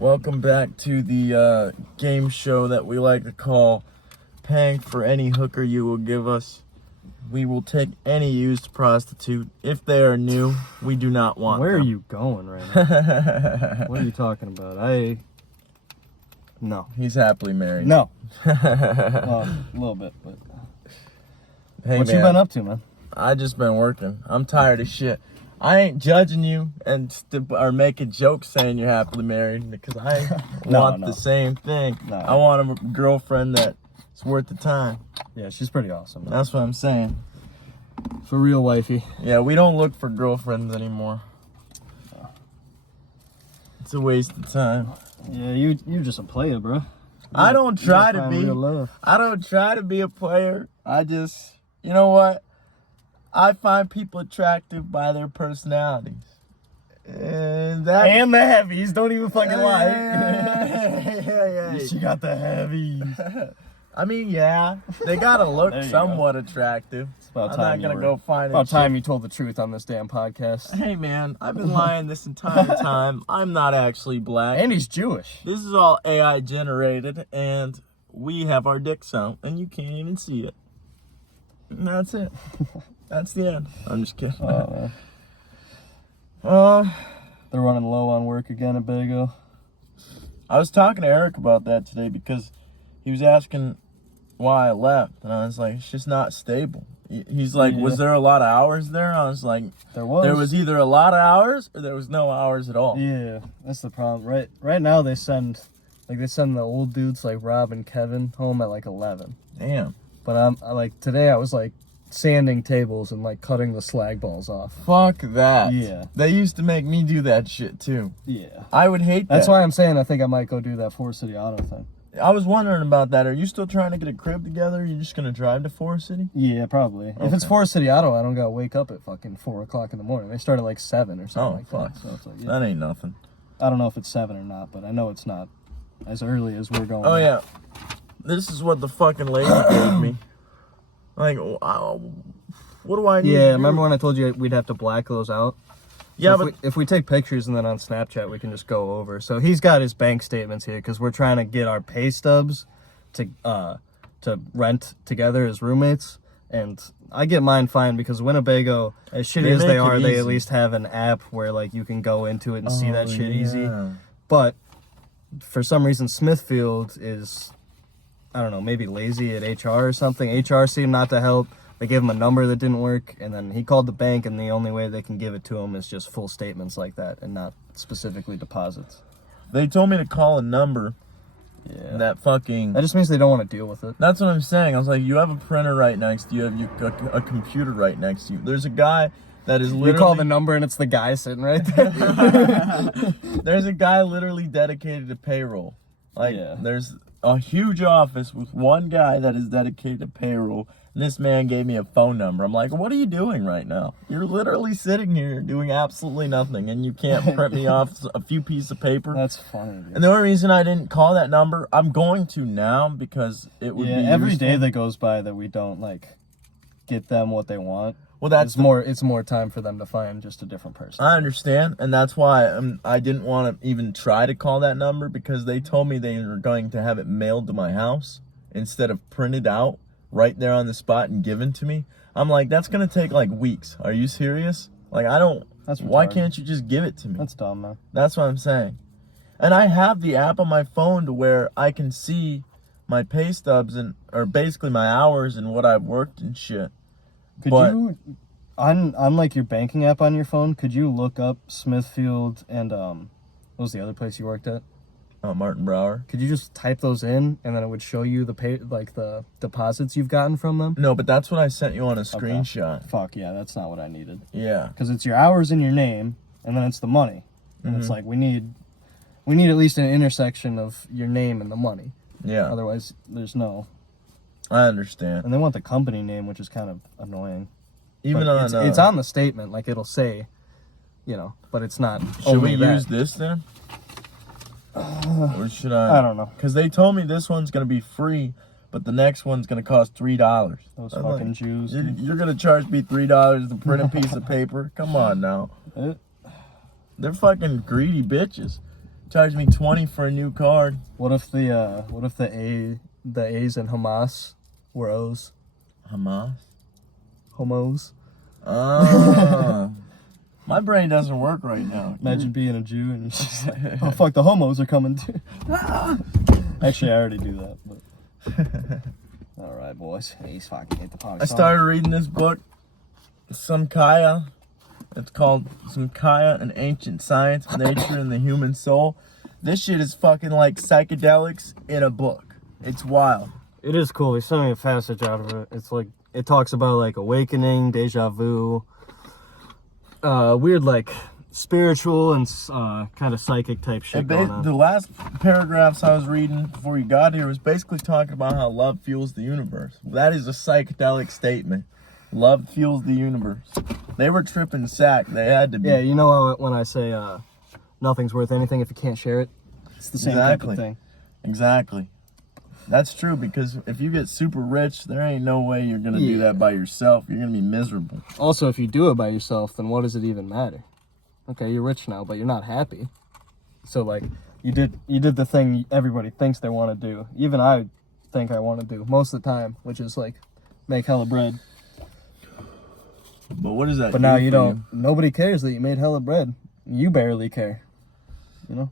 Welcome back to the game show that we like to call Paying for Any Hooker You Will Give Us. We will take any used prostitute. If they are new, we do not want Where them. are you going right now? What are you talking about? No. He's happily married. No. Well, a little bit, but... Hey, what man, you been up to, man? I just been working. I'm tired of shit. I ain't judging you or making jokes saying you're happily married because I want the same thing. No. I want a girlfriend that's worth the time. Yeah, she's pretty awesome, man. That's what I'm saying. For real, wifey. Yeah, we don't look for girlfriends anymore. It's a waste of time. Yeah, you just a player, bro. I don't try to be. Real love. I don't try to be a player. I just, you know what? I find people attractive by their personalities. And the heavies, don't even fucking lie. Yeah. She got the heavies. I mean, yeah, they gotta look somewhat attractive. It's about I'm time not gonna go find about time you told the truth on this damn podcast. Hey man, I've been lying this entire time. I'm not actually black. And he's Jewish. This is all AI generated, and we have our dicks out, and you can't even see it. And that's it. That's the end. I'm just kidding. Oh, they're running low on work again at Bago. I was talking to Eric about that today because he was asking why I left, and I was like, it's just not stable. He's like, was there a lot of hours there? I was like, there was either a lot of hours or there was no hours at all. Yeah, that's the problem. Right now they send the old dudes like Rob and Kevin home at like 11. Damn. But today I was like sanding tables and like cutting the slag balls off. Fuck that. Yeah. They used to make me do that shit too. Yeah. I would hate that. That's why I'm saying I think I might go do that Forest City Auto thing. I was wondering about that. Are you still trying to get a crib together? Or are you just gonna drive to Forest City? Yeah, probably. Okay. If it's Forest City Auto, I don't gotta wake up at fucking 4 o'clock in the morning. They start at like 7 or something fuck. that. So it's like, yeah. That ain't nothing. I don't know if it's 7 or not, but I know it's not as early as we're going. Oh yeah. This is what the fucking lady gave me. Like, what do I need to do? Remember when I told you we'd have to black those out? Yeah, so if we take pictures and then on Snapchat we can just go over. So he's got his bank statements here because we're trying to get our pay stubs to rent together as roommates. And I get mine fine because Winnebago, as shitty as they are, they at least have an app where like you can go into it and see that shit easy. But for some reason Smithfield is, I don't know, maybe lazy at HR or something. HR seemed not to help. They gave him a number that didn't work, and then he called the bank, and the only way they can give it to him is just full statements like that and not specifically deposits. They told me to call a number. Yeah. That just means they don't want to deal with it. That's what I'm saying. I was like, you have a printer right next to you. You have a computer right next to you. There's a guy that is literally... You call the number, and it's the guy sitting right there. There's a guy literally dedicated to payroll. There's a huge office with one guy that is dedicated to payroll. And this man gave me a phone number. I'm like, what are you doing right now? You're literally sitting here doing absolutely nothing, and you can't print me off a few pieces of paper. That's funny, dude. And the only reason I didn't call that number, I'm going to now because it would be every useful. day that goes by that we don't like get them what they want. Well, that's it's more time for them to find just a different person. I understand, and that's why I didn't want to even try to call that number because they told me they were going to have it mailed to my house instead of printed out right there on the spot and given to me. I'm like, that's gonna take like weeks. Are you serious? Like, why can't you just give it to me? That's dumb, man. That's what I'm saying. And I have the app on my phone to where I can see my pay stubs or basically my hours and what I've worked and shit. Could you, on like your banking app on your phone, could you look up Smithfield and what was the other place you worked at? Martin Brower. Could you just type those in and then it would show you the deposits you've gotten from them? No, but that's what I sent you on a screenshot. Fuck yeah, that's not what I needed. Yeah. Because it's your hours in your name and then it's the money. And it's like we need at least an intersection of your name and the money. Yeah. Otherwise there's no. I understand. And they want the company name, which is kind of annoying. Even it's on the statement, like it'll say, but it's not. Should we use this then? Or should I? I don't know. Because they told me this one's going to be free, but the next one's going to cost $3. Those fucking Jews. You're going to charge me $3 to print a piece of paper? Come on now. They're fucking greedy bitches. Charge me $20 for a new card. What if the A's in Hamas were O's? Hamas? Homos. My brain doesn't work right now. Imagine being a Jew and it's just like, oh fuck, the homos are coming too. Actually, I already do that. But... All right, boys. He's fucking hit the party. I started reading this book, Samkhya. It's called Samkhya, An Ancient Science of Nature and the Human Soul. This shit is fucking like psychedelics in a book. It's wild. It is cool. He sent me a passage out of it. It's like, it talks about like awakening, deja vu, weird like spiritual and kind of psychic type shit going on. The last paragraphs I was reading before you got here was basically talking about how love fuels the universe. That is a psychedelic statement. Love fuels the universe. They were tripping sack. They had to be. Yeah, you know how when I say nothing's worth anything if you can't share it? It's the same type of thing. Exactly. That's true, because if you get super rich, there ain't no way you're going to do that by yourself. You're going to be miserable. Also, if you do it by yourself, then what does it even matter? Okay, you're rich now, but you're not happy. So, like, you did the thing everybody thinks they want to do. Even I think I want to do most of the time, which is, like, make hella bread. But what is that? But now you don't. Nobody cares that you made hella bread. You barely care. You know?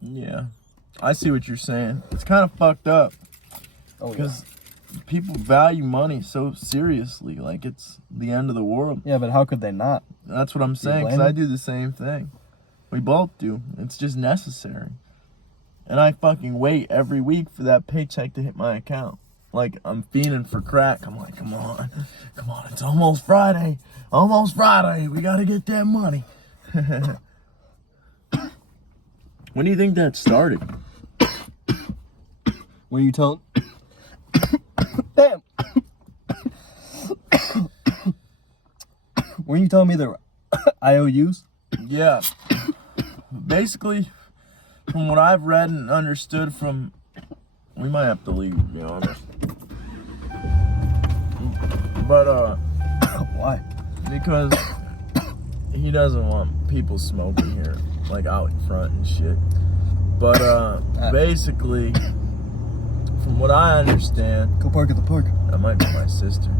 Yeah. I see what you're saying. It's kind of fucked up. Oh, because people value money so seriously. Like it's the end of the world. Yeah, but how could they not? That's what I'm saying. Because I do the same thing. We both do. It's just necessary. And I fucking wait every week for that paycheck to hit my account. Like, I'm fiending for crack. I'm like, come on. Come on. It's almost Friday. Almost Friday. We got to get that money. When do you think that started? When you told... Damn. Were you telling me there were IOUs? Yeah. Basically, from what I've read and understood from... We might have to leave, to be honest. But, why? Because he doesn't want people smoking here, like out front and shit. But, basically, from what I understand... Go park at the park. That might be my sister.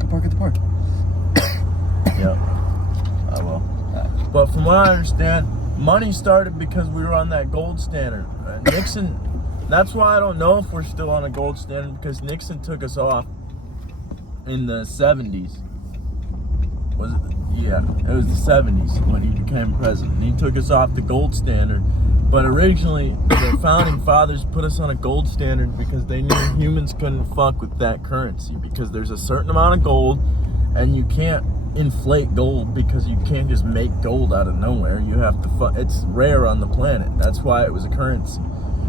Go park at the park. Yeah, I will. But from what I understand, money started because we were on that gold standard. Nixon... That's why I don't know if we're still on a gold standard, because Nixon took us off in the 70s. Was it? Yeah, it was the 70s when he became president. He took us off the gold standard. But originally, the founding fathers put us on a gold standard because they knew humans couldn't fuck with that currency, because there's a certain amount of gold and you can't inflate gold because you can't just make gold out of nowhere. You have to it's rare on the planet. That's why it was a currency.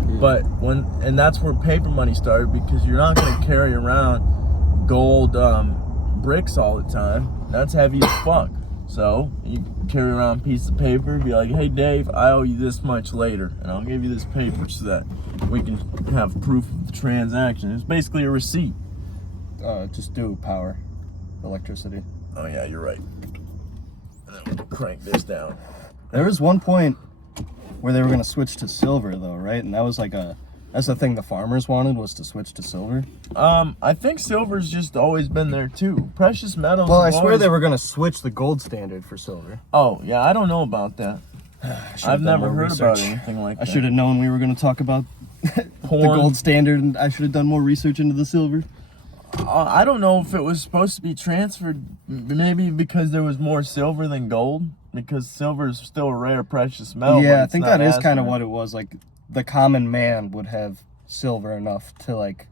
But and that's where paper money started, because you're not going to carry around gold bricks all the time. That's heavy as fuck. So you carry around a piece of paper, be like, hey Dave, I owe you this much later, and I'll give you this paper so that we can have proof of the transaction. It's basically a receipt. Just do power, electricity. Oh yeah, you're right. And then we can crank this down. There was one point where they were going to switch to silver, though, right? And that was like that's the thing the farmers wanted, was to switch to silver. I think silver's just always been there too. Precious metals. Well, I swear they were going to switch the gold standard for silver. Oh yeah, I don't know about that. I've never heard about anything like that. I should have known we were going to talk about the gold standard, and I should have done more research into the silver. I don't know if it was supposed to be transferred, maybe because there was more silver than gold, because silver is still a rare precious metal. Yeah, I think that is kind of what it was. Like, the common man would have silver enough to, like...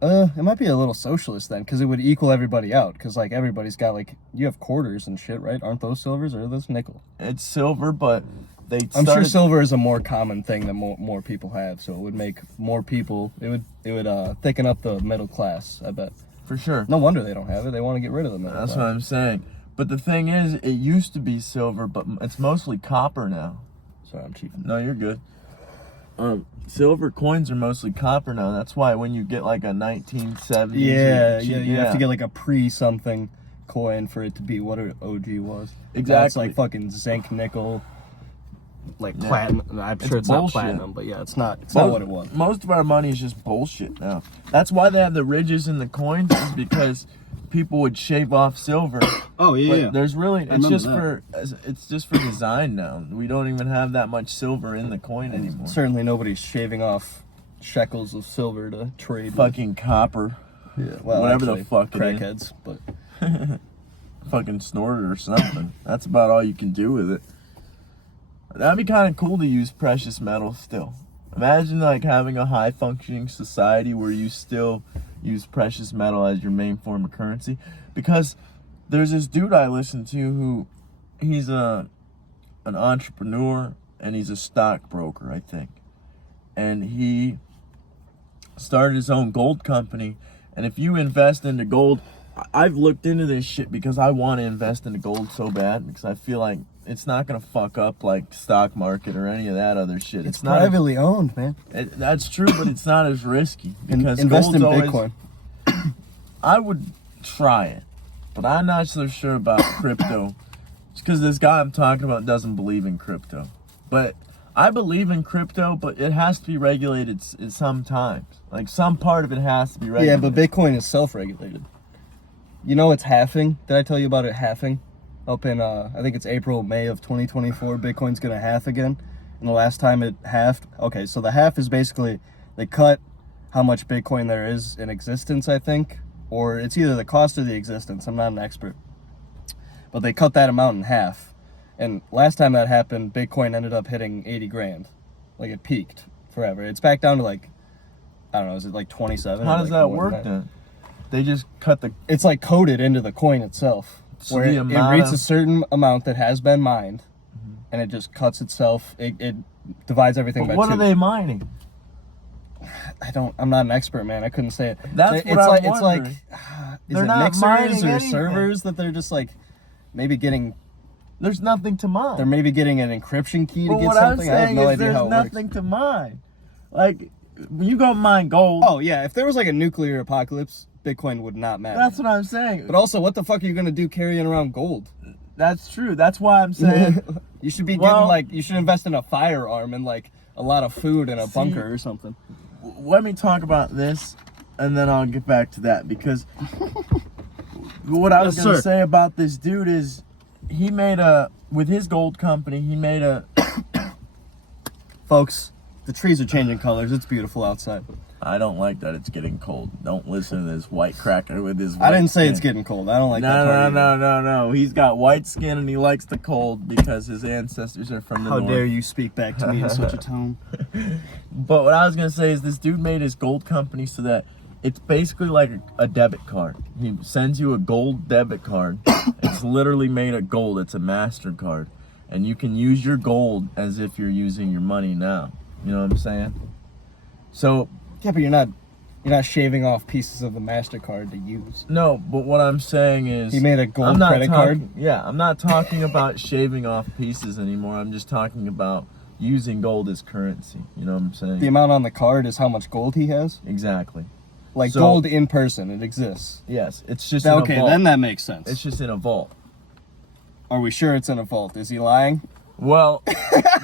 it might be a little socialist then, because it would equal everybody out, because, like, everybody's got, like... You have quarters and shit, right? Aren't those silvers, or are those nickel? It's silver, but I'm sure silver is a more common thing that more people have, so it would make more people... It would thicken up the middle class, I bet. For sure. No wonder they don't have it. They want to get rid of the middle class. That's what I'm saying. But the thing is, it used to be silver, but it's mostly copper now. Sorry, I'm cheating. No, you're good. Silver coins are mostly copper now. That's why when you get like a 1970s... Yeah, you have to get like a pre-something coin for it to be what an OG was. Exactly. It's like fucking zinc, nickel, like platinum. I'm sure it's bullshit. not platinum, but yeah, it's not what it was. Most of our money is just bullshit now. That's why they have the ridges in the coins, is because people would shave off silver. Oh yeah. There's really it's just for design now. We don't even have that much silver in the coin anymore. Certainly nobody's shaving off shekels of silver to trade. Fucking copper. Yeah, well, whatever actually, the fuck crackheads, but fucking snort it or something. That's about all you can do with it. That'd be kind of cool to use precious metal still. Imagine like having a high functioning society where you still use precious metal as your main form of currency. Because there's this dude I listen to who he's an entrepreneur and he's a stockbroker, I think. And he started his own gold company. And if you invest into gold, I've looked into this shit because I want to invest into gold so bad, because I feel like it's not going to fuck up like stock market or any of that other shit. It's not privately owned, man. That's true, but it's not as risky because invest in gold's Bitcoin. I would try it, but I'm not so sure about crypto. It's because this guy I'm talking about doesn't believe in crypto. But I believe in crypto, but it has to be regulated sometimes. Like some part of it has to be regulated. Yeah, but Bitcoin is self-regulated. You know it's halving? Did I tell you about it halving? Up in, I think it's April, May of 2024, Bitcoin's going to halve again. And the last time it halved, okay, so the half is basically, they cut how much Bitcoin there is in existence, I think. Or it's either the cost or the existence. I'm not an expert. But they cut that amount in half. And last time that happened, Bitcoin ended up hitting 80 grand. Like it peaked forever. It's back down to like, I don't know, is it like 27? How does that work then? They just cut the... It's like coded into the coin itself. So where it reads a certain amount that has been mined, and it just cuts itself. It divides everything by two. What are they mining? I'm not an expert, man. I couldn't say it. That's what I'm wondering. Is They're it not mining mixers or anything. servers that they're just like maybe getting? There's nothing to mine. They're maybe getting an encryption key to get what something. I'm I have saying no is idea how it there's works. nothing to mine. Like, when you go mine gold... Oh, yeah. If there was like a nuclear apocalypse, Bitcoin would not matter. That's what I'm saying. But also, what the fuck are you going to do carrying around gold? That's true. That's why I'm saying... You should be getting, like, you should invest in a firearm and, like, a lot of food in a bunker or something. Let me talk about this, and then I'll get back to that, because what I was going to say about this dude is he made with his gold company, he made a... Folks, the trees are changing colors. It's beautiful outside. I don't like that it's getting cold. Don't listen to this white cracker with his white I didn't say skin. it's getting cold. I don't like that. No. He's got white skin and he likes the cold because his ancestors are from the north. How dare you speak back to me in such a tone? But what I was going to say is this dude made his gold company so that it's basically like a debit card. He sends you a gold debit card. It's literally made of gold. It's a MasterCard. And you can use your gold as if you're using your money now. You know what I'm saying? So... Yeah, but you're not shaving off pieces of the MasterCard to use. No, but what I'm saying is... He made a gold credit card? Yeah, I'm not talking about shaving off pieces anymore. I'm just talking about using gold as currency. You know what I'm saying? The amount on the card is how much gold he has? Exactly. Like gold in person, it exists. Yes, it's just in a vault. Okay, then that makes sense. It's just in a vault. Are we sure it's in a vault? Is he lying? Well,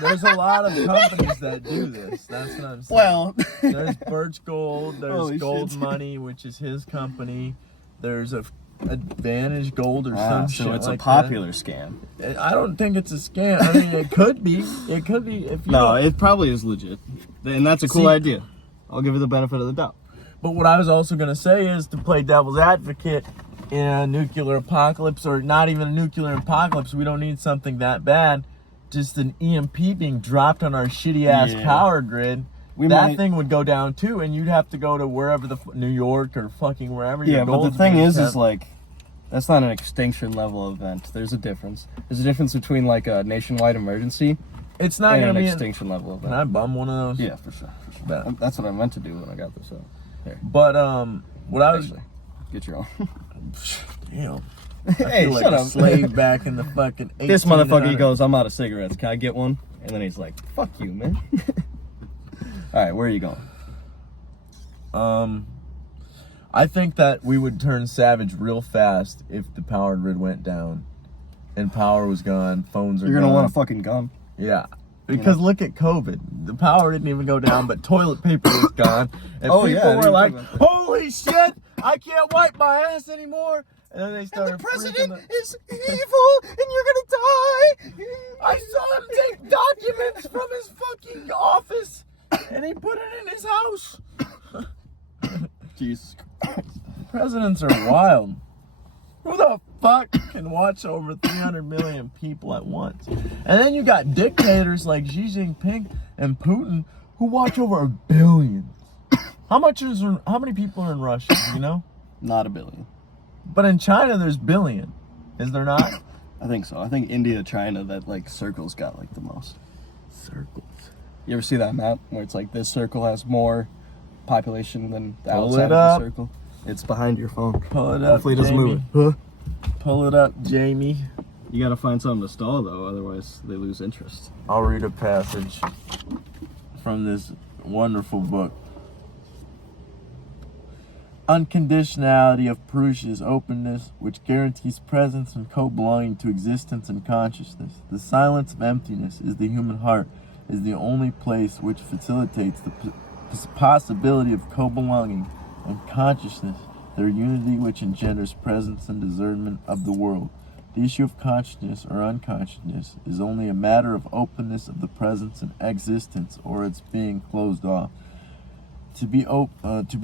there's a lot of companies that do this. That's what I'm saying. Well, there's Birch Gold, there's Holy Gold shit. Money, which is his company. There's Advantage Gold or some shit so it's like a popular scam. I don't think it's a scam. I mean, it could be. It could be if you. No, it probably is legit, and that's a cool idea. I'll give it the benefit of the doubt. But what I was also gonna say is to play devil's advocate in a nuclear apocalypse, or not even a nuclear apocalypse. We don't need something that bad. Just an EMP being dropped on our shitty ass power grid. That thing would go down too, and you'd have to go to wherever New York or fucking wherever. Yeah, but the thing is like, that's not an extinction level event. There's a difference. There's a difference between like a nationwide emergency. It's not and gonna an be extinction level event. Can I bum one of those? Yeah, for sure. That's what I meant to do when I got this out. Here. But what I was get your own. Damn. Hey, like shut a up. slave back in the fucking 1800s. This motherfucker, he goes, I'm out of cigarettes. Can I get one? And then he's like, fuck you, man. All right, where are you going? I think that we would turn savage real fast if the power grid went down and power was gone, phones are gone. You're going to want a fucking gun. Yeah. Because look at COVID. The power didn't even go down, but toilet paper was gone. And people were like, holy shit, I can't wipe my ass anymore. And then they started the president is evil, and you're gonna die. I saw him take documents from his fucking office, and he put it in his house. Jesus Christ. Presidents are wild. Who the fuck can watch over 300 million people at once? And then you got dictators like Xi Jinping and Putin who watch over 1 billion. How many people are in Russia, do you know? Not 1 billion. But in China, there's billion. Is there not? I think so. I think India, China, that like circle's got like the most. Circles. You ever see that map where it's like this circle has more population than the Pull outside it of up. the circle? It's behind your phone. Pull it up, Hopefully it doesn't Jamie. move it. Huh? Pull it up, Jamie. You gotta find something to stall though, otherwise they lose interest. I'll read a passage from this wonderful book. Unconditionality of Purusha's openness, which guarantees presence and co-belonging to existence and consciousness. The silence of emptiness is the human heart, is the only place which facilitates the possibility of co-belonging and consciousness, their unity which engenders presence and discernment of the world. The issue of consciousness or unconsciousness is only a matter of openness of the presence and existence, or its being closed off. To be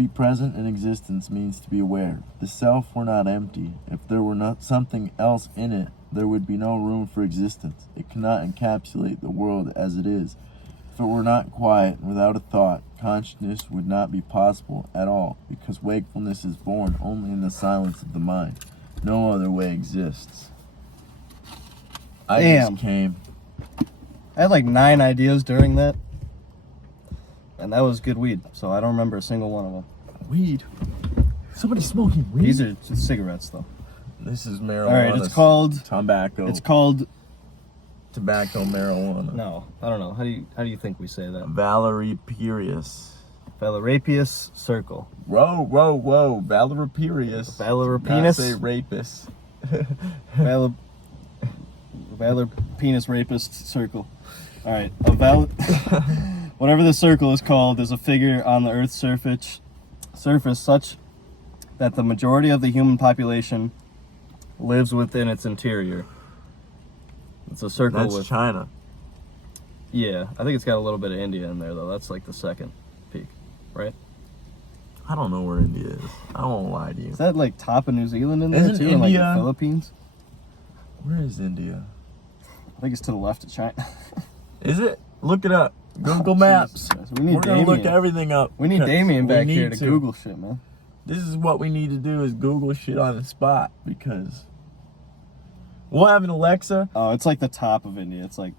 present in existence means to be aware. The self were not empty. If there were not something else in it, there would be no room for existence. It cannot encapsulate the world as it is. If it were not quiet and without a thought, consciousness would not be possible at all, because wakefulness is born only in the silence of the mind. No other way exists. I just came. I had like 9 ideas during that. And that was good weed, so I don't remember a single one of them. Weed? Somebody smoking weed? These are just cigarettes, though. This is marijuana. All right, it's called tobacco. It's called tobacco marijuana. No, I don't know. How do you think we say that? Valeripius. Valeripius circle. Whoa, Valeripius. Valeripius. Not say rapist. Valeripius rapist circle. All right, whatever the circle is called is a figure on the Earth's surface such that the majority of the human population lives within its interior. It's a circle That's with China. Yeah, I think it's got a little bit of India in there though. That's like the second peak, right? I don't know where India is. I won't lie to you. Is that like top of New Zealand in there Isn't too? And like India- the Philippines? Where is India? I think it's to the left of China. Is it? Look it up. Google Maps. We need We're gonna look Damien. everything up. We need because Damien we back need here to Google shit, man. This is what we need to do: is Google shit on the spot, because we'll have an Alexa. Oh, it's like the top of India. It's like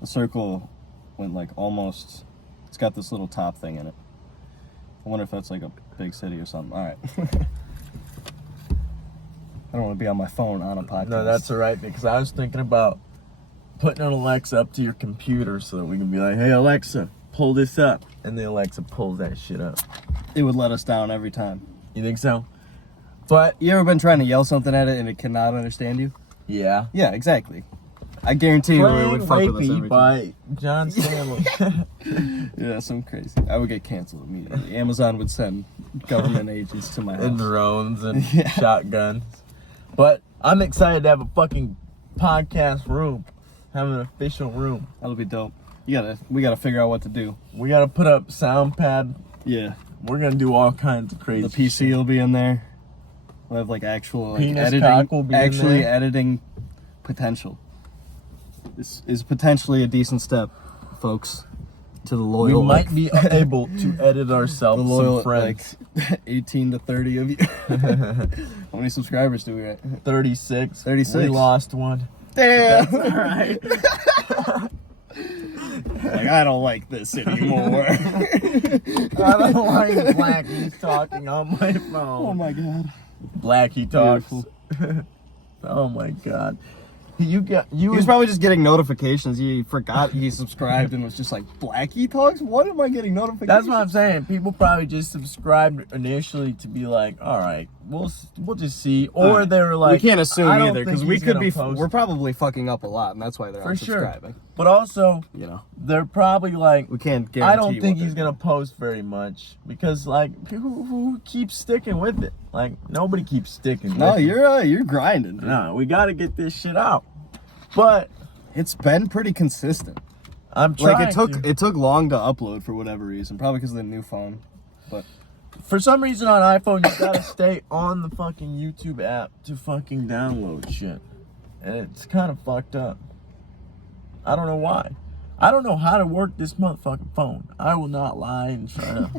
the circle went like almost. It's got this little top thing in it. I wonder if that's like a big city or something. All right. I don't want to be on my phone on a podcast. No, that's all right, because I was thinking about putting an Alexa up to your computer so that we can be like, hey, Alexa, pull this up. And the Alexa pulls that shit up. It would let us down every time. You think so? But, You ever been trying to yell something at it and it cannot understand you? yeah. Yeah, exactly. I guarantee you it would fuck with us Rapey every time. by John Stanley. Yeah, something crazy. I would get canceled immediately. Amazon would send government agents to my And house. drones and Yeah. shotguns. But I'm excited to have a fucking podcast room. Have an official room. That'll be dope. We gotta figure out what to do. We gotta put up sound pad. Yeah. We're gonna do all kinds of crazy The PC shit. will be in there. We'll have like actual like Penis editing, cock will be in actually there. editing potential. This is potentially a decent step, folks, to the We loyal. might be able to edit the ourselves loyal some friends. like 18 to 30 of you. How many subscribers do we have? 36. 36. We lost one. Damn. All right. Like I don't like this anymore. I don't like Blackie talking on my phone. Oh my god. Blackie talks. Beautiful. Oh my god. You He was probably just getting notifications. He forgot he subscribed and was just like, Blackie Talks? What am I getting notifications? That's what I'm saying. People probably just subscribed initially to be like, all right, we'll just see. Or they were like, we can't assume I don't either because think we he's could gonna be. post. We're probably fucking up a lot, and that's why they're For sure. unsubscribing. But also, You know, they're probably like, we can't guarantee. I don't think what he's gonna post very much because like who keeps sticking with it? Like nobody keeps sticking. No, with it. you're grinding. Dude. No, we got to get this shit out. But It's been pretty consistent. I'm trying. Like it took long to upload for whatever reason, probably because of the new phone. But For some reason on iPhone, you gotta stay on the fucking YouTube app to fucking download shit. And it's kind of fucked up. I don't know why. I don't know how to work this motherfucking phone. I will not lie and try to.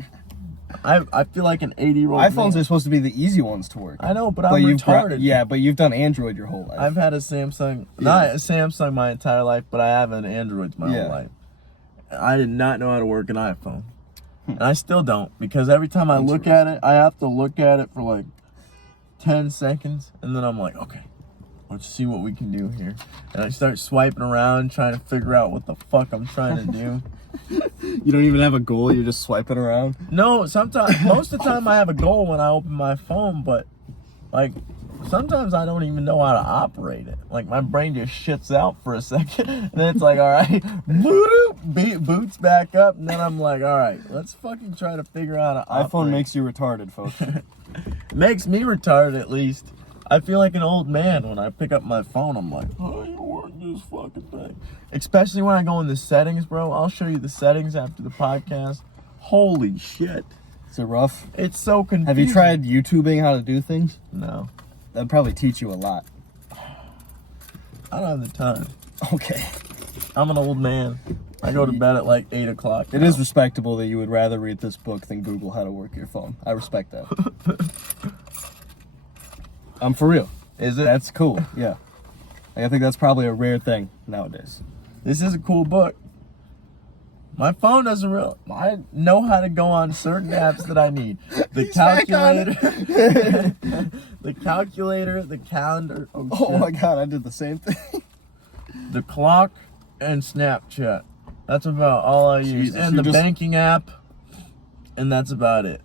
I feel like an 80-year-old iPhones man. are supposed to be the easy ones to work. I know, but I'm retarded. Yeah, but you've done Android your whole life. I've had a Samsung, not a Samsung my entire life, but I have an Android my whole life. I did not know how to work an iPhone. And I still don't, because every time I look at it, I have to look at it for like 10 seconds, and then I'm like, okay, let's see what we can do here. And I start swiping around, trying to figure out what the fuck I'm trying to do. You don't even have a goal, you're just swiping around? No, sometimes, most of the time I have a goal when I open my phone, but like, sometimes I don't even know how to operate it. Like, my brain just shits out for a second, and then it's like, all right, boots back up, and then I'm like, all right, let's fucking try to figure out how to iPhone operate. makes you retarded, folks. Makes me retarded, at least. I feel like an old man when I pick up my phone. I'm like, how do you work this fucking thing? Especially when I go in the settings, bro. I'll show you the settings after the podcast. Holy shit. Is it rough? It's so confusing. Have you tried YouTubing how to do things? No. That'd probably teach you a lot. I don't have the time. Okay. I'm an old man. I go to bed at like 8 o'clock. It is respectable that you would rather read this book than Google how to work your phone. I respect that. I'm for real. Is it? That's cool, yeah. I think that's probably a rare thing nowadays. This is a cool book. My phone doesn't really. I know how to go on certain apps that I need. The calculator, the calculator, the calendar. Oh my god, I did the same thing. The clock and Snapchat. That's about all I use. Jesus, and the banking app. And that's about it.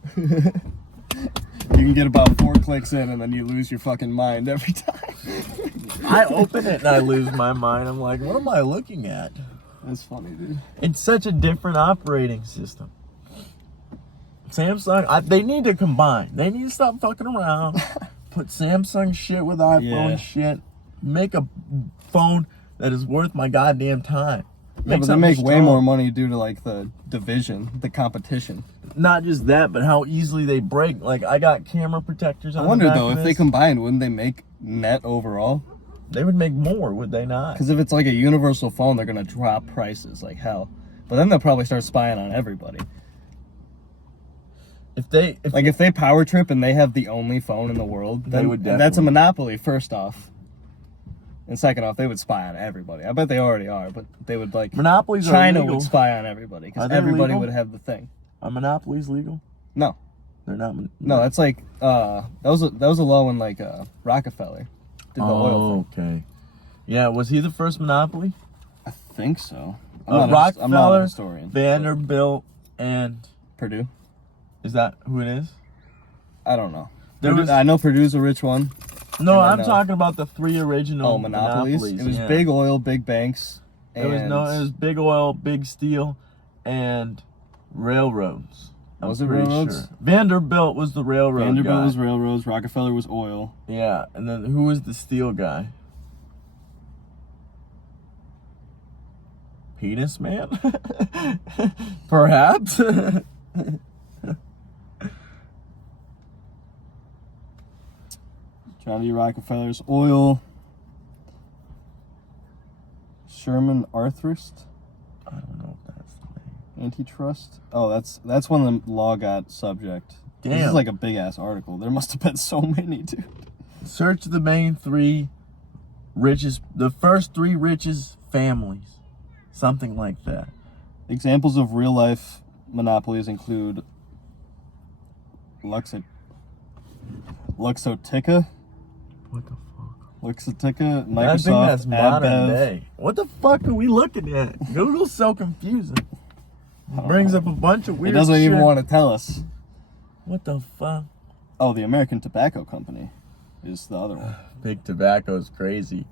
You can get about 4 clicks in and then you lose your fucking mind every time. I open it and I lose my mind. I'm like, what am I looking at? That's funny, dude. It's such a different operating system. Samsung, they need to combine. They need to stop fucking around. Put Samsung shit with iPhone shit. Make a phone that is worth my goddamn time. Yeah, but they make way more money due to like the division, the competition. Not just that, but how easily they break. Like, I got camera protectors on I wonder the back though, of if they this. combined, wouldn't they make net overall? They would make more, would they not? Because if it's like a universal phone, they're gonna drop prices like hell. But then they'll probably start spying on everybody. If they power trip and they have the only phone in the world, then they would definitely. That's a monopoly. First off, and second off, they would spy on everybody. I bet they already are, but they would like monopolies. China are legal. would spy on everybody because Are they everybody legal? would have the thing. Are monopolies legal? No, they're not. No, that's like that was a law when like Rockefeller did the oil thing. Okay. Yeah, was he the first monopoly? I think so. Rockefeller, I'm not a historian. Vanderbilt, and Purdue. Is that who it is? I don't know. I know Purdue's a rich one. No, I'm talking about the 3 original monopolies. It was big oil, big banks. It was big oil, big steel, and railroads. Was it railroads? Sure. Vanderbilt was the railroad Vanderbilt guy. was railroads. Rockefeller was oil. Yeah, and then who was the steel guy? Penis man? Perhaps? John D. Rockefeller's oil. Sherman Arthurist. I don't know if that's the name. Antitrust. Oh, that's when the law got subject. Damn. This is like a big ass article. There must have been so many, dude. Search the main 3 richest, the first 3 richest families. Something like that. Examples of real life monopolies include Luxottica. What the fuck? Looks like a I think Microsoft that's modern AdBev. day. What the fuck are we looking at? Google's so confusing. Brings up a bunch of weird It doesn't shit. even want to tell us. What the fuck? Oh, the American Tobacco Company is the other one. Big Tobacco's crazy.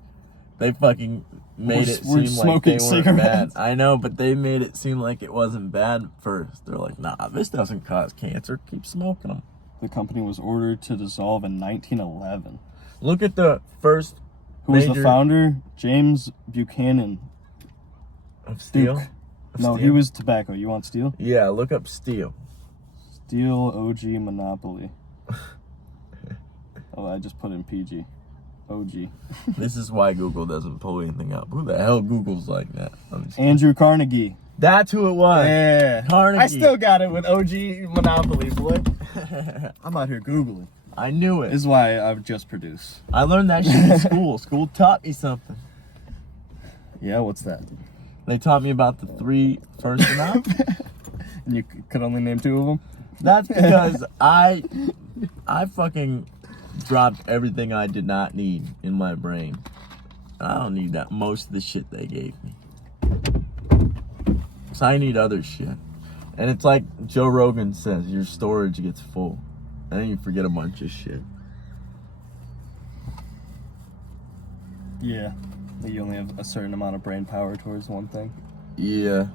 They fucking made it We're seem like smoking they weren't bad. cigarettes. I know, but they made it seem like it wasn't bad at first. They're like, nah, this doesn't cause cancer. Keep smoking them. The company was ordered to dissolve in 1911. Look at the first Who was the major- founder? James Buchanan. of steel. Duke. Of No, steel? he was tobacco. You want steel? Yeah, look up steel. Steel OG Monopoly. Oh, I just put in PG. OG. This is why Google doesn't pull anything up. Who the hell Google's like that? Andrew Carnegie. That's who it was. Yeah. Carnegie. I still got it with OG Monopoly, boy. I'm out here Googling. I knew it. This is why I've just produced. I learned that shit in school. School taught me something. Yeah, what's that? They taught me about the 3 first amounts. And you could only name 2 of them? That's because I fucking dropped everything I did not need in my brain. I don't need that most of the shit they gave me. So I need other shit. And it's like Joe Rogan says, your storage gets full. And then you forget a bunch of shit. Yeah. You only have a certain amount of brain power towards one thing. Yeah.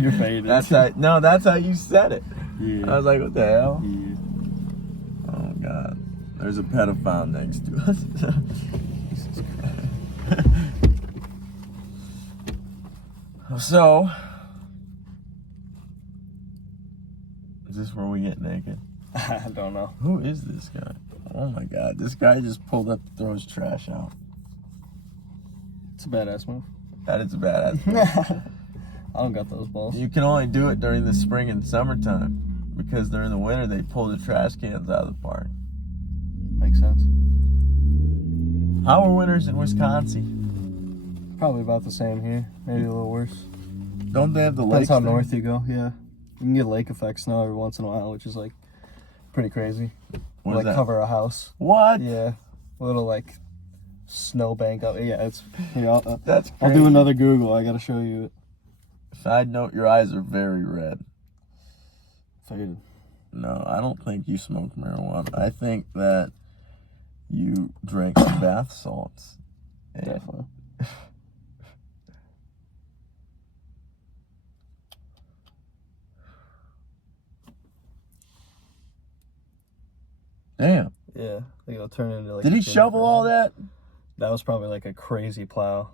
You're faded. That's how you said it. Yeah. I was like, what the hell? Yeah. Oh god. There's a pedophile next to us. Jesus Christ. So, is this where we get naked? I don't know. Who is this guy? Oh my god, this guy just pulled up to throw his trash out. It's a badass move. That is a badass move. I don't got those balls. You can only do it during the spring and summertime because during the winter they pull the trash cans out of the park. Makes sense. How are winters in Wisconsin? Probably about the same here. Maybe a little worse. Don't they have the lakes? Depends how there? north you go, yeah. You can get lake effect snow every once in a while, which is like pretty crazy. What is Like that? cover a house. What? Yeah. A little like snowbank up. Yeah, it's here, That's crazy. I'll do another Google. I gotta show you it. Side note, your eyes are very red. Faded. No, I don't think you smoked marijuana. I think that you drank some bath salts. And Definitely. Damn. Yeah. I think it'll turn into like Did a he Jennifer. shovel all that? That was probably like a crazy plow.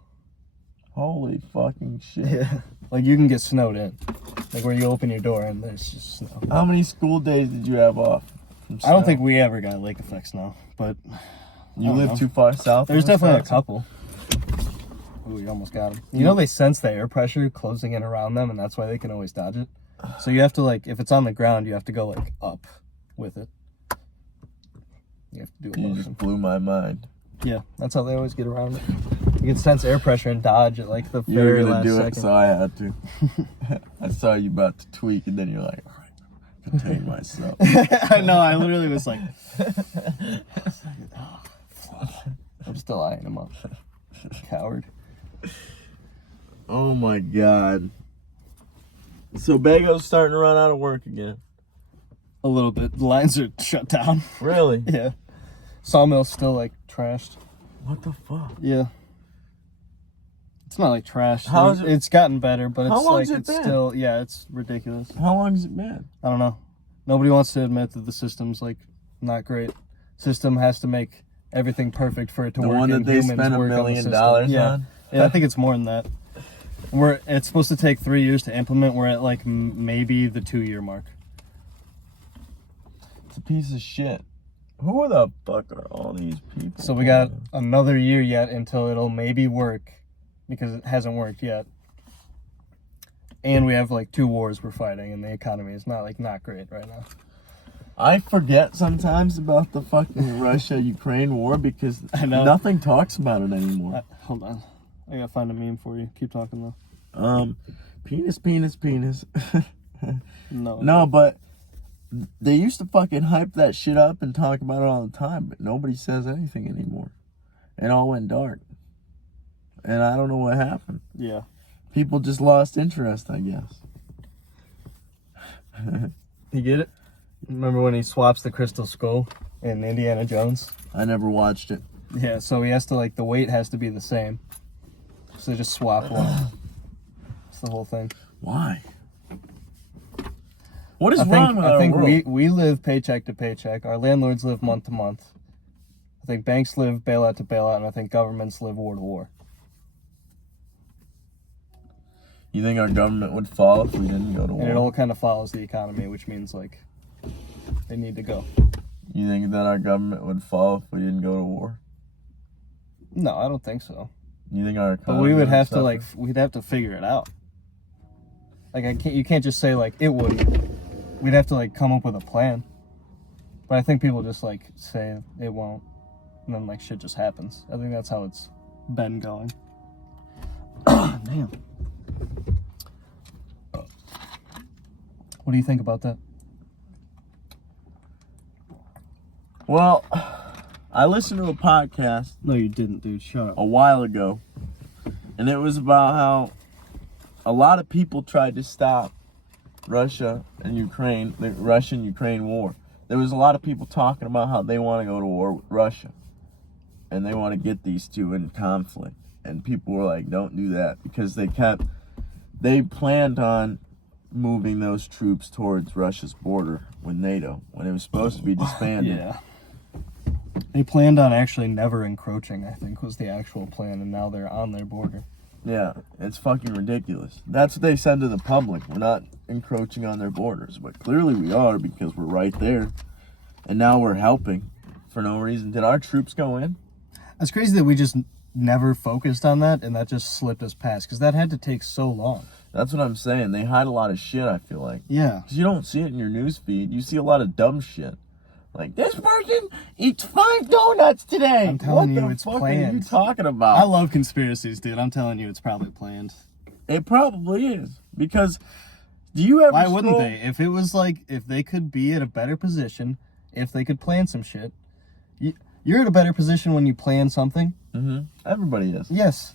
Holy fucking shit. Yeah. Like you can get snowed in. Like where you open your door and there's just snow. How many school days did you have off? From I don't snow? think we ever got lake effect snow, but You I don't live know. too far south. There's of definitely a Wisconsin? couple. Ooh, you almost got him. You know they sense the air pressure closing in around them, and that's why they can always dodge it. So you have to like, if it's on the ground, you have to go like up with it. You have to do a You motion. just blew my mind. Yeah, that's how they always get around it. You can sense air pressure and dodge at like the You were very gonna last do second. it, so I had to. I saw you about to tweak, and then you're like, all right, contain myself. I know. I literally was like, I'm still eyeing him up. Coward. Oh my god. So Bago's starting to run out of work again. A little bit. The lines are shut down. Really? Yeah. Sawmill's still like trashed. What the fuck? Yeah. It's not like trash. How is it- It's gotten better, but it's How long's like it it's been? still it's ridiculous. How long has it been? I don't know. Nobody wants to admit that the system's like not great. System has to make everything perfect for it to The work. one that and they humans spent $1 work on the million system. on? Yeah, I think it's more than that. It's supposed to take 3 years to implement. We're at like maybe the 2-year mark. It's a piece of shit. Who the fuck are all these people? So we got another year yet until it'll maybe work, because it hasn't worked yet. And we have like 2 wars we're fighting, and the economy is not great right now. I forget sometimes about the fucking Russia-Ukraine war because I know. nothing talks about it anymore. Hold on, I gotta find a meme for you. Keep talking though. Penis. No. No, but they used to fucking hype that shit up and talk about it all the time, but nobody says anything anymore. it all went dark. And I don't know what happened. Yeah. People just lost interest, I guess. You get it? Remember when he swaps the crystal skull in Indiana Jones? I never watched it. Yeah, so he has to, like, the weight has to be the same. So they just swap one. It's the whole thing. Why? What is wrong with our world? I think we live paycheck to paycheck. Our landlords live month to month. I think banks live bailout to bailout, and I think governments live war to war. You think our government would fall if we didn't go to war? And it all kind of follows the economy, which means, like, they need to go. You think that our government would fall if we didn't go to war? No, I don't think so. You think our economy But we would have suffer? to, like, we'd have to figure it out. Like, you can't just say, like, it wouldn't. We'd have to, like, come up with a plan. But I think people just, like, say it won't. And then, like, shit just happens. I think that's how it's been going. Damn. What do you think about that? Well, I listened to a podcast No, you didn't, dude. Shut up. a while ago, and it was about how a lot of people tried to stop Russia and Ukraine, the Russian-Ukraine war. There was a lot of people talking about how they want to go to war with Russia, and they want to get these two in conflict. And people were like, don't do that, because they planned on moving those troops towards Russia's border with NATO when it was supposed to be disbanded. Yeah. They planned on actually never encroaching, I think, was the actual plan, and now they're on their border. Yeah, it's fucking ridiculous. That's what they said to the public. We're not encroaching on their borders, but clearly we are, because we're right there. And now we're helping for no reason. Did our troops go in? It's crazy that we just never focused on that, and that just slipped us past, because that had to take so long. That's what I'm saying. They hide a lot of shit, I feel like. Yeah. Because you don't see it in your news feed. You see a lot of dumb shit. Like, this person eats 5 donuts today. I'm telling you, what the it's fuck planned. are you talking about? I love conspiracies, dude. I'm telling you, it's probably planned. It probably is. Because do you ever Why wouldn't they? If it was like, if they could be at a better position, if they could plan some shit, you're at a better position when you plan something. Mm-hmm. Everybody is. Yes.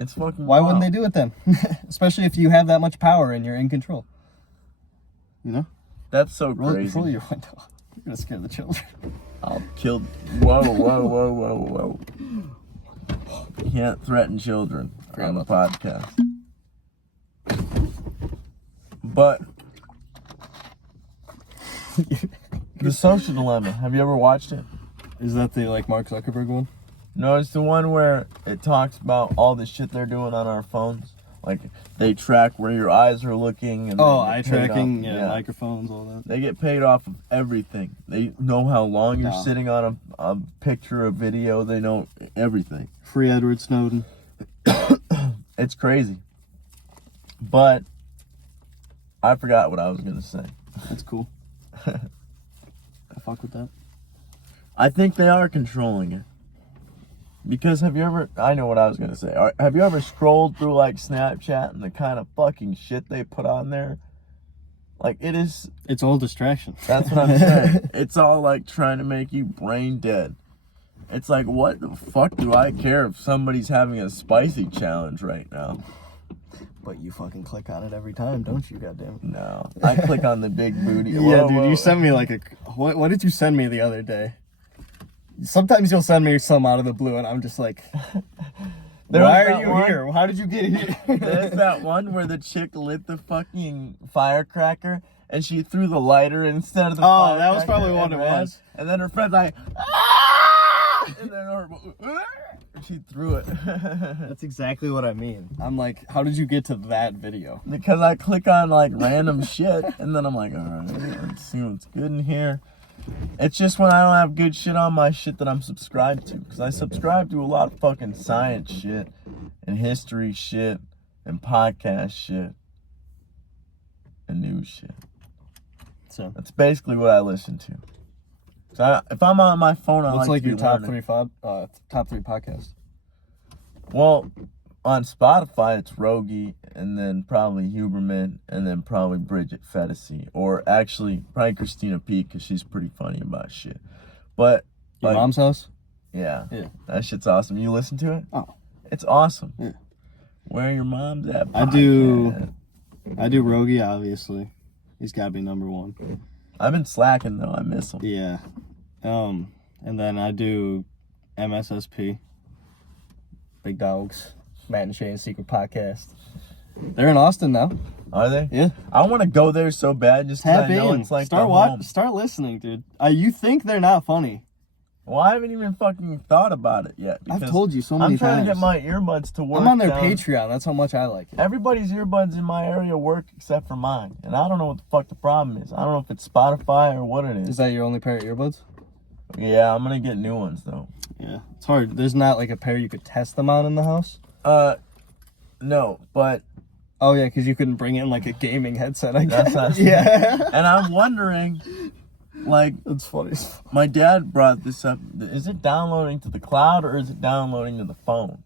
It's fucking Why wild. wouldn't they do it then? Especially if you have that much power and you're in control. You know? That's so Roll crazy. your window. You're gonna scare the children. I'll kill. Whoa, whoa, whoa, whoa, whoa. You can't threaten children on the podcast. But The Social Dilemma. Have you ever watched it? Is that the, like, Mark Zuckerberg one? No, it's the one where it talks about all the shit they're doing on our phones. Like, they track where your eyes are looking. And Eye tracking, yeah, microphones, all that. They get paid off of everything. They know how long you're No. sitting on a picture, a video. They know everything. Free Edward Snowden. It's crazy. But I forgot what I was going to say. That's cool. I fuck with that. I think they are controlling it. Because have you ever, I know what I was going to say. Have you ever scrolled through like Snapchat and the kind of fucking shit they put on there? Like it is. It's all distraction. That's what I'm saying. It's all like trying to make you brain dead. It's like, what the fuck do I care if somebody's having a spicy challenge right now? But you fucking click on it every time, don't you, goddamn? No. I click on the big booty. Yeah, Whoa, dude, whoa. you sent me like a... What did you send me the other day? Sometimes you'll send me some out of the blue, and I'm just like... Why are you here? How did you get here? There's that one where the chick lit the fucking firecracker, and she threw the lighter instead of the firecracker. Oh, that was probably what it was. And then her friend's like, ah! And then her... She threw it. That's exactly what I mean. I'm like, how did you get to that video? Because I click on like random shit, and then I'm like, alright, let's see what's good in here. It's just when I don't have good shit on my shit that I'm subscribed to. Because I subscribe to a lot of fucking science shit, and history shit, and podcast shit, and news shit. So That's basically what I listen to. So if I'm on my phone, I what's like like to your be top learning. three podcasts? Well, on Spotify, it's Rogie, and then probably Huberman, and then probably Bridget Fetisi. Or actually, probably Christina P, because she's pretty funny about shit. But Your like, mom's house? Yeah. Yeah. That shit's awesome. You listen to it? Oh. It's awesome. Yeah. Where your mom's at? I do Rogie, obviously. He's got to be number one. I've been slacking, though. I miss him. Yeah. And then I do MSSP. Big Dogs. Matt and Shane's Secret Podcast. They're in Austin now. Are they? Yeah. I want to go there so bad just because I know it's like Start listening, dude. You think they're not funny. Well, I haven't even fucking thought about it yet. I've told you so many times. I'm trying to get my earbuds to work. I'm on their Patreon. That's how much I like it. Everybody's earbuds in my area work except for mine. And I don't know what the fuck the problem is. I don't know if it's Spotify or what it is. Is that your only pair of earbuds? Yeah, I'm going to get new ones, though. Yeah. It's hard. There's not like a pair you could test them on in the house? No, but... Oh, yeah, because you couldn't bring in like a gaming headset, I guess. That's not... Yeah. And I'm wondering... Like, that's funny. My dad brought this up. Is it downloading to the cloud or is it downloading to the phone?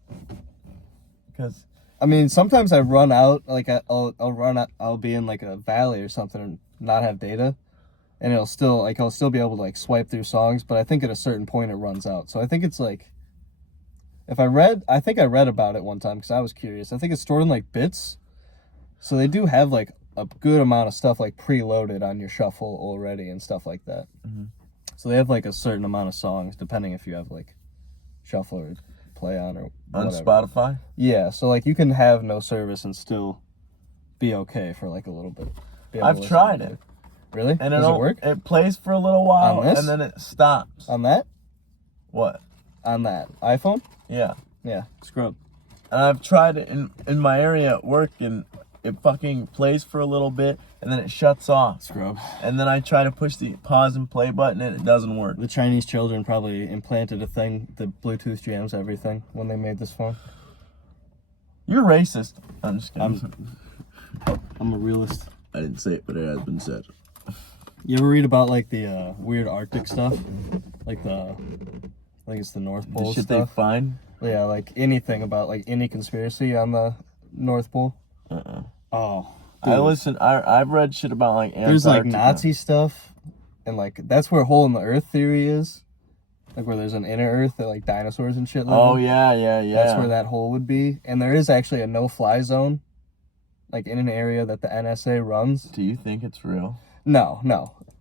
Because I mean, sometimes I run out. Like I'll run out. I'll be in like a valley or something and not have data, and I'll still be able to like swipe through songs. But I think at a certain point it runs out. So I think it's like, I think I read about it one time because I was curious. I think it's stored in like bits, so they do have like a good amount of stuff like preloaded on your shuffle already and stuff like that. Mm-hmm. So they have like a certain amount of songs depending if you have like shuffle or play on or whatever. On Spotify? Yeah, so like you can have no service and still be okay for like a little bit. I've tried it. Really? And does it work? It plays for a little while on this? And then it stops. On that? What? On that iPhone? Yeah. Yeah, scrub. And I've tried it in my area at work and it fucking plays for a little bit, and then it shuts off. Scrub. And then I try to push the pause and play button, and it doesn't work. The Chinese children probably implanted a thing that Bluetooth jams everything when they made this phone. You're racist. I'm just kidding. I'm a realist. I didn't say it, but it has been said. You ever read about like the weird Arctic stuff? Like I think it's the North Pole the shit stuff. they find? Yeah, like anything about like any conspiracy on the North Pole. Oh, dude. I've read shit about like Antarctica. There's like Nazi stuff, and like that's where hole in the earth theory is, like where there's an inner earth that like dinosaurs and shit live Oh in. yeah. That's where that hole would be, and there is actually a no-fly zone, like in an area that the NSA runs. Do you think it's real? No,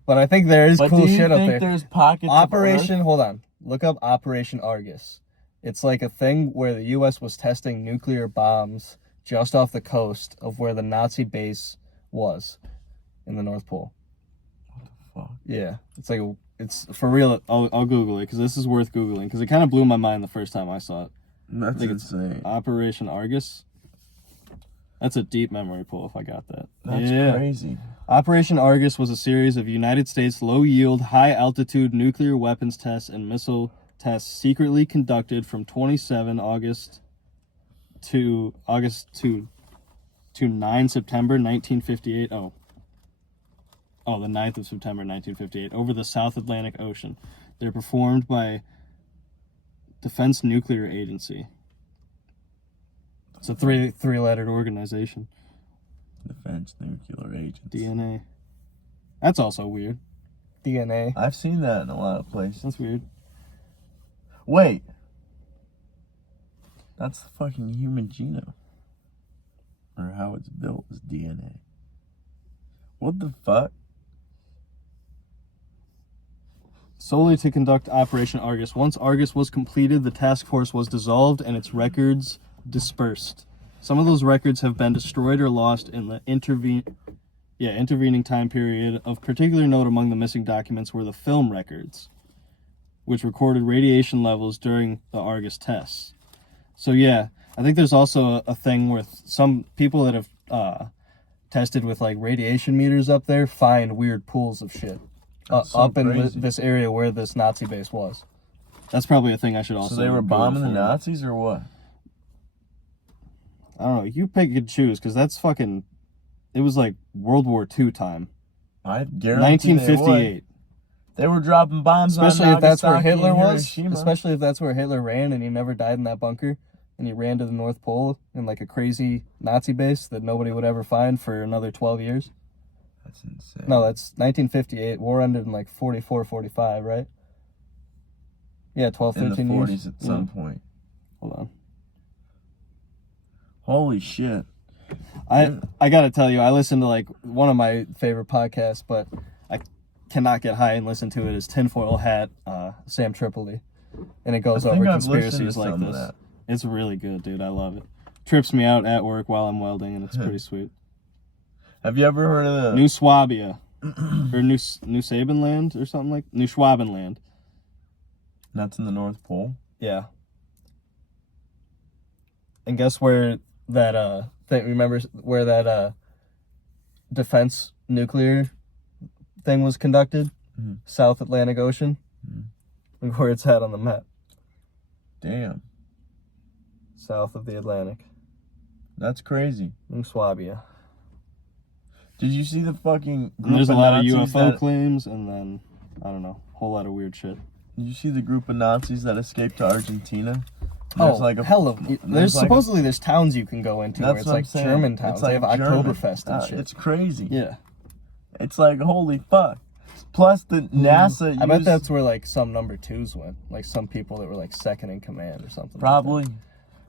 but I think there is cool shit up there. Do you think there's pockets Operation? of Earth? Hold on, look up Operation Argus. It's like a thing where the U.S. was testing nuclear bombs just off the coast of where the Nazi base was in the North Pole. What the fuck? Yeah, it's for real. I'll Google it because this is worth Googling because it kind of blew my mind the first time I saw it. That's insane. Operation Argus. That's a deep memory pull if I got that. That's crazy. Operation Argus was a series of United States low-yield, high-altitude nuclear weapons tests and missile tests secretly conducted from 27 August to 9 September 1958. Oh, the 9th of September 1958 over the South Atlantic Ocean. They're performed by Defense Nuclear Agency. It's a three-lettered organization. Defense Nuclear Agency. DNA. That's also weird. DNA. I've seen that in a lot of places. That's weird. Wait. That's the fucking human genome. Or how it's built is DNA. What the fuck? Solely to conduct Operation Argus. Once Argus was completed, the task force was dissolved and its records dispersed. Some of those records have been destroyed or lost in the intervening time period. Of particular note among the missing documents were the film records, which recorded radiation levels during the Argus tests. So yeah, I think there's also a thing with some people that have tested with like radiation meters up there find weird pools of shit up in this area where this Nazi base was. That's probably a thing I should also. So they were bombing the Nazis or what? I don't know. You pick and choose because that's fucking. It was like World War II time. I guarantee 1958. They were dropping bombs especially on if that's where Nagasaki Hitler and was. Hiroshima. Especially if that's where Hitler ran and he never died in that bunker and he ran to the North Pole in like a crazy Nazi base that nobody would ever find for another 12 years. That's insane. No, that's 1958. War ended in like 44, 45, right? Yeah, 12, in 13 the years. 40s at some point. Hold on. Holy shit. I gotta tell you, I listen to like one of my favorite podcasts, but I cannot get high and listen to it. Is Tinfoil Hat, Sam Tripoli, and it goes over conspiracies like this. It's really good, dude. I love it. Trips me out at work while I'm welding, and it's pretty sweet. Have you ever heard of the New Swabia or New Sabanland or something like New Schwabenland? That's in the North Pole. Yeah. And guess where that remember where that defense nuclear thing was conducted? Mm-hmm. South Atlantic Ocean. Mm-hmm. Look where it's at on the map. Damn. South of the Atlantic. That's crazy. New Swabia. Did you see the fucking group There's a lot of Nazis UFO claims, and then I don't know, a whole lot of weird shit. Did you see the group of Nazis that escaped to Argentina? There's supposedly there's towns you can go into where it's like German towns. It's like they have Oktoberfest and shit. It's crazy. Yeah. It's like, holy fuck. Plus the NASA I bet that's where like some number twos went. Like some people that were like second in command or something. Probably. Like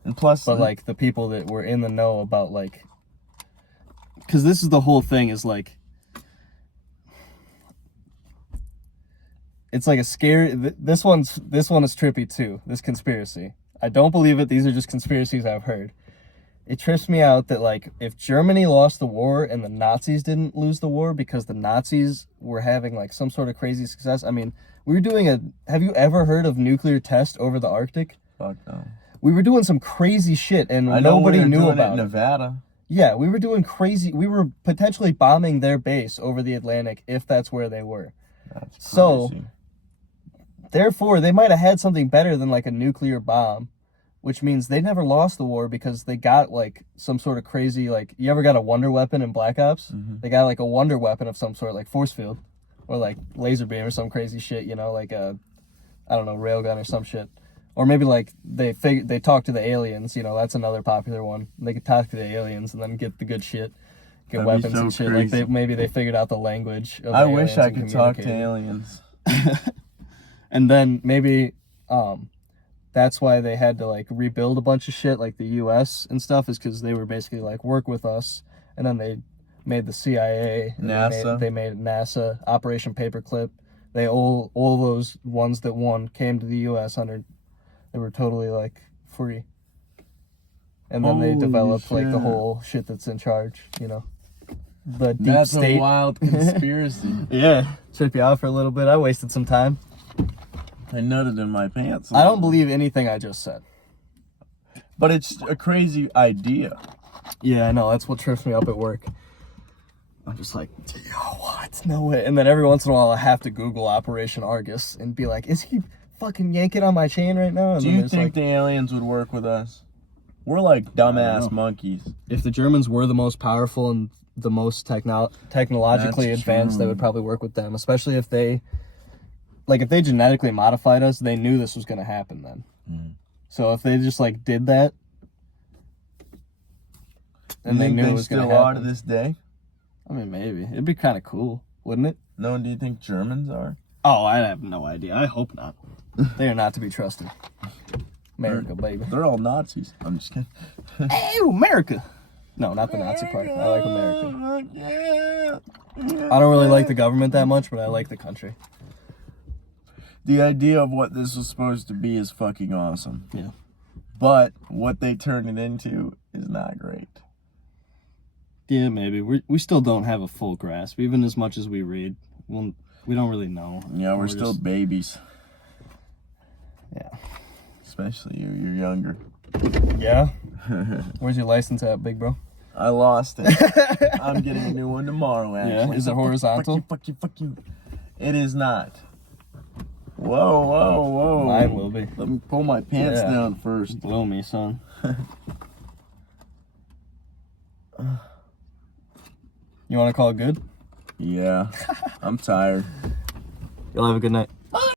and plus but like the people that were in the know about like, because this is the whole thing is like, it's like a scary, this one is trippy too, this conspiracy. I don't believe it. These are just conspiracies I've heard. It trips me out that like if Germany lost the war and the Nazis didn't lose the war because the Nazis were having like some sort of crazy success. I mean, we were doing have you ever heard of nuclear test over the Arctic? Fuck no. We were doing some crazy shit and nobody knew about it. Nevada. Yeah, we were doing crazy. We were potentially bombing their base over the Atlantic if that's where they were. That's crazy. So, therefore, they might have had something better than like a nuclear bomb, which means they never lost the war because they got like some sort of crazy, like, you ever got a wonder weapon in Black Ops? Mm-hmm. They got like a wonder weapon of some sort, like force field or like laser beam or some crazy shit, you know, like a, I don't know, railgun or some shit. Or maybe like they talk to the aliens, you know, that's another popular one. They could talk to the aliens and then get the good shit, get weapons and shit. Crazy. Like maybe they figured out the language of the aliens. I wish I could talk to aliens. And then maybe that's why they had to like rebuild a bunch of shit, like the U.S. and stuff, is because they were basically like work with us, and then they made the CIA, NASA. They made NASA, Operation Paperclip. They all those ones that won came to the U.S. under. They were totally like free, and then they developed like the whole shit that's in charge. You know, the deep that's state. A wild conspiracy. Yeah, trip you out for a little bit. I wasted some time. I nutted in my pants. I don't believe anything I just said. But it's a crazy idea. Yeah, I know. That's what trips me up at work. I'm just like, yo, what? No way. And then every once in a while I have to Google Operation Argus and be like, is he fucking yanking on my chain right now? And do you think the aliens would work with us? We're like dumbass monkeys. If the Germans were the most powerful and the most technologically advanced, they would probably work with them. Especially if they... Like, if they genetically modified us, they knew this was going to happen then. Mm. So if they just, like, did that, and they knew it was going to happen. Still are to this day? I mean, maybe. It'd be kind of cool, wouldn't it? No, do you think Germans are? Oh, I have no idea. I hope not. They are not to be trusted. America, baby. They're all Nazis. I'm just kidding. Hey, America! No, not the Nazi part. I like America. I don't really like the government that much, but I like the country. The idea of what this was supposed to be is fucking awesome. Yeah. But what they turned it into is not great. Yeah, maybe. We still don't have a full grasp. Even as much as we read, we don't really know. Yeah, we're still babies. Yeah. Especially you. You're younger. Yeah? Where's your license at, big bro? I lost it. I'm getting a new one tomorrow, actually. Yeah? Is it horizontal? Fuck you. It is not. Whoa. Mine will be. Let me pull my pants down first. Blow me, son. You want to call it good? Yeah. I'm tired. You'll have a good night.